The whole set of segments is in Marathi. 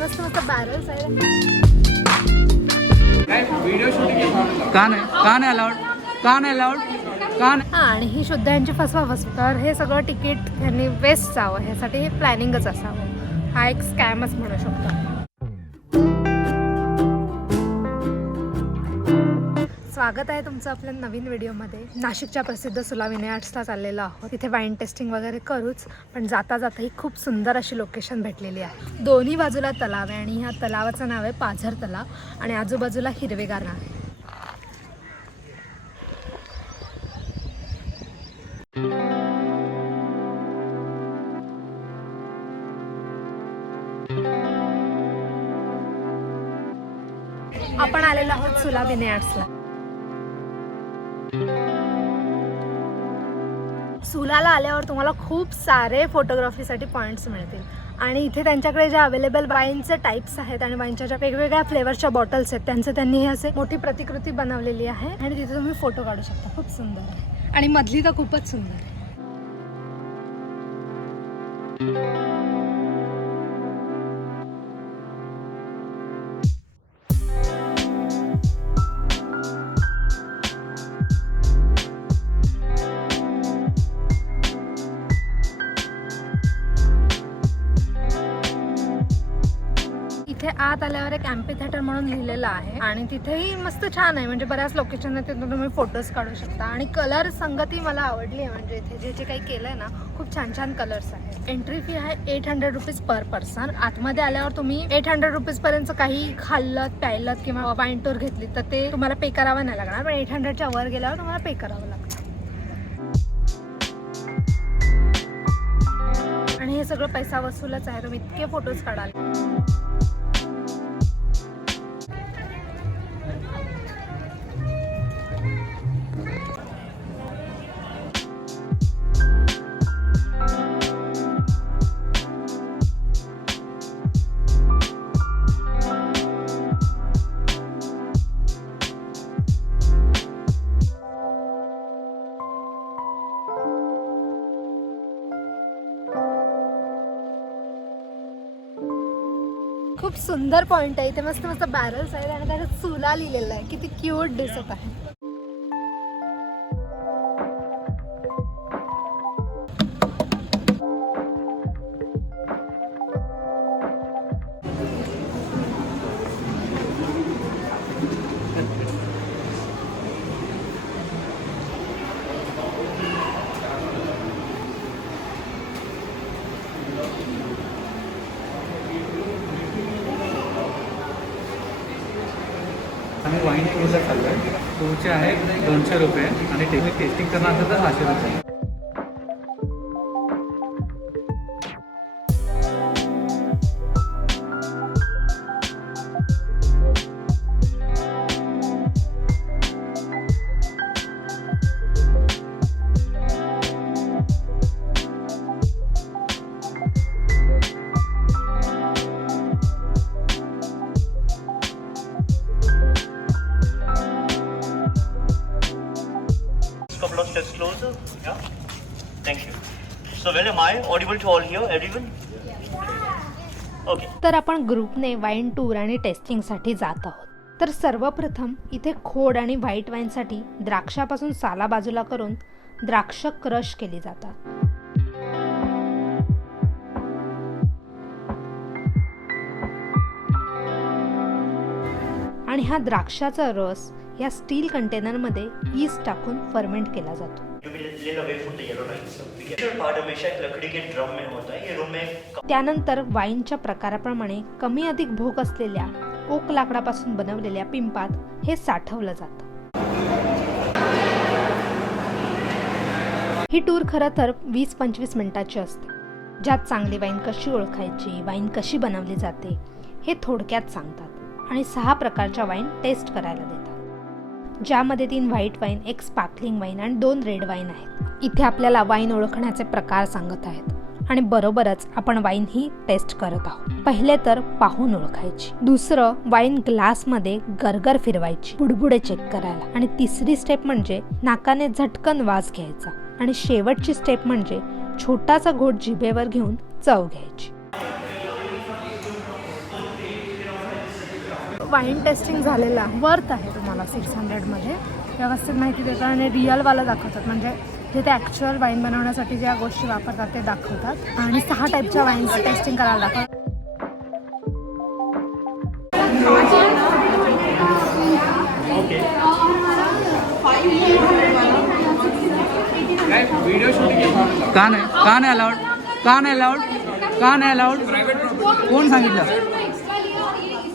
मस्त मस्त बॅरल्स आहे का? नाही? का नाही अलाउड का नाही अलाउड का नाही? हा आणि ही शुद्ध यांची फसवा फसवी तर हे सगळं तिकीट यांनी वेस्ट जावं. ह्यासाठी हे प्लॅनिंगच असावं. हा एक स्कॅमच म्हणू शकतो स्वागत आहे तुमचं आपल्या नवीन व्हिडिओमध्ये. नाशिकच्या प्रसिद्ध सुलाविने आर्ट्सला चाललेलो आहोत. तिथे वाईन टेस्टिंग वगैरे करूच पण जाता जाता ही खूप सुंदर अशी लोकेशन भेटलेली आहे. दोन्ही बाजूला तलाव आहे आणि ह्या तलावाचं नाव आहे पाझर तलाव आणि आजूबाजूला हिरवेगार आहे. आपण आलेलो आहोत सुलाविने आर्ट्सला सुलाला आल्यावर तुम्हाला खूप सारे फोटोग्राफीसाठी पॉईंट्स मिळतील. आणि इथे त्यांच्याकडे जे अवेलेबल वाईनचे टाईप्स आहेत आणि वाईनच्या ज्या वेगवेगळ्या फ्लेवरच्या बॉटल्स आहेत त्यांचं त्यांनी हे असे मोठी प्रतिकृती बनवलेली आहे. आणि तिथे तुम्ही फोटो काढू शकता. खूप सुंदर आहे. आणि मधली तर खूपच सुंदर आहे. आत आल्यावर एक अँपी थिएटर म्हणून लिहिलेलं आहे. आणि तिथेही मस्त छान आहे. म्हणजे बऱ्याच लोकेशन आहे तिथून तुम्ही फोटोज काढू शकता. आणि कलर संगती मला आवडली आहे. म्हणजे इथे जे जे काही केलंय ना खूप छान छान कलर्स आहेत. एंट्री फी आहे eight hundred rupees per person आतमध्ये आल्यावर तुम्ही एट हंड्रेड रुपीज पर्यंत काही खाल्लं प्यायलं किंवा वाईन टूर घेतली तर ते तुम्हाला पे करावं नाही लागणार. पण एट हंड्रेडच्या वर गेल्यावर तुम्हाला पे करावं लागतं आणि हे सगळं पैसा वसूलच आहे. तुम्ही इतके फोटोज काढाल. सुंदर पॉइंट आहे. इथे मस्त मस्त बॅरल्स आहेत आणि त्याच्यात चुला लिहिलेला आहे. किती क्यूट दिसत आहे. वाईन टूरला चाललो आहे तुमचे आहे दोनशे रुपये. आणि टेक्निक टेस्टिंग करणार असेल तर सहाशे रुपये. तर आपण ग्रुपने वाईन टूर आणि टेस्टिंगसाठी जात आहोत. तर सर्वप्रथम इथे खोड आणि व्हाईट वाईनसाठी द्राक्षापासून साला बाजूला करून द्राक्ष क्रश केली जातात. आणि हा द्राक्षाचा रस या स्टील कंटेनरमध्ये ईस्ट टाकून फर्मेंट केला जातो. त्यानंतर वाईनच्या प्रकाराप्रमाणे कमी अधिक भोग असलेल्या ओक लाकडापासून बनवलेल्या पिंपात हे साठवलं जातं. ही टूर खरं तर वीस पंचवीस मिनिटाची असते. ज्यात चांगली वाईन कशी ओळखायची वाईन कशी बनवली जाते हे थोडक्यात सांगतात. आणि सहा प्रकारच्या वाईन टेस्ट करायला देतात. ज्यामध्ये तीन व्हाईट वाईन एक स्पार्कलिंग वाईन आणि दोन रेड वाईन आहेत. इथे आपल्याला वाईन ओळखण्याचे प्रकार सांगत आहेत. आणि बरोबरच आपण वाईन ही टेस्ट करत आहोत. पहिले तर पाहून ओळखायची. दुसरं वाईन ग्लासमध्ये गरगर फिरवायची. बुडबुडे चेक करायला. आणि तिसरी स्टेप म्हणजे नाकाने झटकन वास घ्यायचा. आणि शेवटची स्टेप म्हणजे छोटासा घोट जिभेवर घेऊन चव घ्यायची. वाईन टेस्टिंग झालेलं आहे. वर्थ आहे तुम्हाला सिक्स हंड्रेडमध्ये व्यवस्थित माहिती देतात आणि रिअलवाला दाखवतात. म्हणजे जे ते ॲक्च्युअल वाईन बनवण्यासाठी ज्या गोष्टी वापरतात ते दाखवतात. आणि सहा टाईपच्या वाईनचं टेस्टिंग करायला दाखवतात. का नाही? का नाही अलाउड का नाही अलाउड का नाही अलाउड कोण सांगितलं?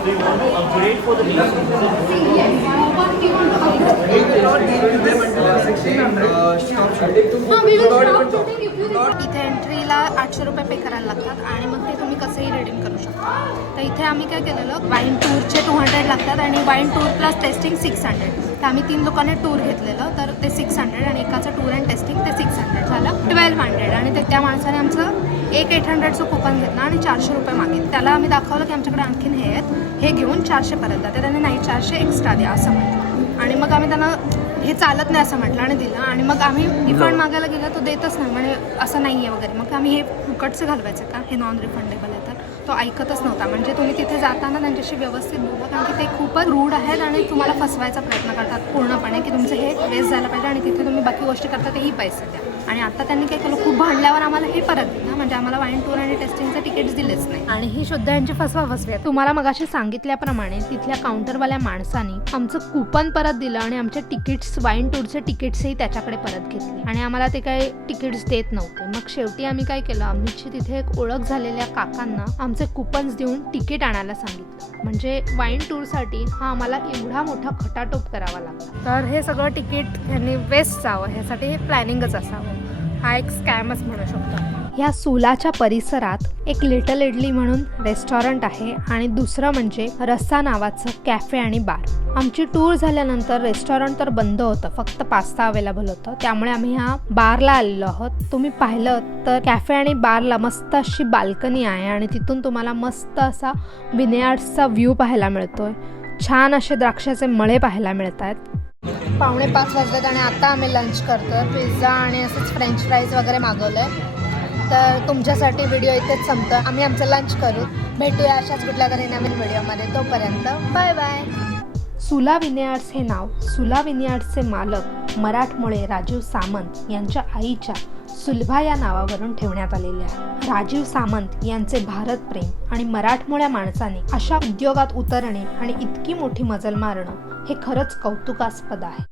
Just figure it out just a moment. So you want to upgrade for the lease? इथे एंट्रीला आठशे रुपये पे करायला लागतात आणि मग ते तुम्ही कसंही रिडीम करू शकता. तर इथे आम्ही काय केलेलं वाईन टूरचे टू हंड्रेड लागतात आणि wine tour plus tasting six hundred तर आम्ही तीन लोकांनी टूर घेतलेलं तर ते सिक्स हंड्रेड आणि एकाचं टूर अँड टेस्टिंग ते सिक्स हंड्रेड झालं. ट्वेल्व हंड्रेड आणि ते त्या माणसाने आमचं एक एट हंड्रेडचं कुपन घेतलं आणि चारशे रुपये मागितले. त्याला आम्ही दाखवलं की आमच्याकडे आणखीन हे आहेत. हे घेऊन चारशे परत द्या ते त्याने नाही चारशे एक्स्ट्रा द्या असं म्हटलं. आणि मग आम्ही त्यांना हे चालत नाही असं म्हटलं आणि दिलं. आणि मग आम्ही रिफंड मागायला गेलं तो देतच नाही. म्हणजे असं नाही आहे वगैरे. मग आम्ही हे फुकटचं घालवायचं का? हे नॉन रिफंडेबल आहे तर. तो ऐकतच नव्हता. म्हणजे तुम्ही तिथे जाताना त्यांच्याशी व्यवस्थित बोला कारण की ते खूपच रूढ आहेत आणि तुम्हाला फसवायचा प्रयत्न करतात पूर्णपणे की तुमचं हे वेस्ट झालं पाहिजे आणि तिथे तुम्ही बाकी गोष्टी करता तेही पैसे द्या. आणि आता त्यांनी काय केलं? खूप भांडल्यावर आम्हाला हे परत दिलं म्हणजे आम्हाला वाईन टूर आणि टेस्टिंगचे तिकीट्स दिलेच नाही. आणि ही शुद्ध यांची फसवा फसवी आहे. तुम्हाला मगाशी सांगितल्याप्रमाणे तिथल्या काउंटरवाल्या माणसानी आमचं कुपन परत दिलं आणि आमचे तिकीट्स वाईन टूरचे तिकीट्सही त्याच्याकडे परत घेतले. आणि आम्हाला ते काही तिकीट्स देत नव्हते. मग शेवटी आम्ही काय केलं? आमची तिथे एक ओळख झालेल्या काकांना आमचे कुपन्स देऊन तिकीट आणायला सांगितलं. म्हणजे वाईन टूरसाठी हा आम्हाला एवढा मोठा खटाटोप करावा लागला. तर हे सगळं तिकीट ह्यांनी वेस्ट जावं. ह्यासाठी हे प्लॅनिंगच असावं. हा एक स्कॅमच म्हणू शकतो. ह्या सुलाच्या परिसरात एक लिटल इडली म्हणून रेस्टॉरंट आहे आणि दुसरं म्हणजे रस्सा नावाचं कॅफे आणि बार. आमची टूर झाल्यानंतर रेस्टॉरंट तर बंद होतं फक्त पास्ता अवेलेबल होतं. त्यामुळे आम्ही ह्या बारला आलेलो आहोत. तुम्ही पाहिलं तर कॅफे आणि बारला मस्त अशी बाल्कनी आहे आणि तिथून तुम्हाला मस्त असा विनेआर्ट्सचा व्ह्यू पाहायला मिळतोय. छान असे द्राक्षाचे मळे पाहायला मिळत आहेत पावणे पाच वाजलेत आणि आता आम्ही लंच करतोय पिझ्झा आणि असंच फ्रेंच फ्राईज वगैरे मागवलंय. तर तुमच्यासाठी व्हिडिओ इथेच संपतो आम्ही आमचं लंच करू. भेटूया अशाच कुठल्या तरी नवीन व्हिडिओमध्ये तोपर्यंत बाय बाय सुला विनेयार्ड्स हे नाव. सुला विनेयार्ड्सचे मालक मराठमोळे राजीव सामंत यांच्या आईच्या सुलभा या नावावरून ठेवण्यात आलेले आहे. राजीव सामंत यांचे भारत प्रेम आणि मराठमोळ्या माणसाने अशा उद्योगात उतरणे आणि इतकी मोठी मजल मारणं हे खरंच कौतुकास्पद आहे.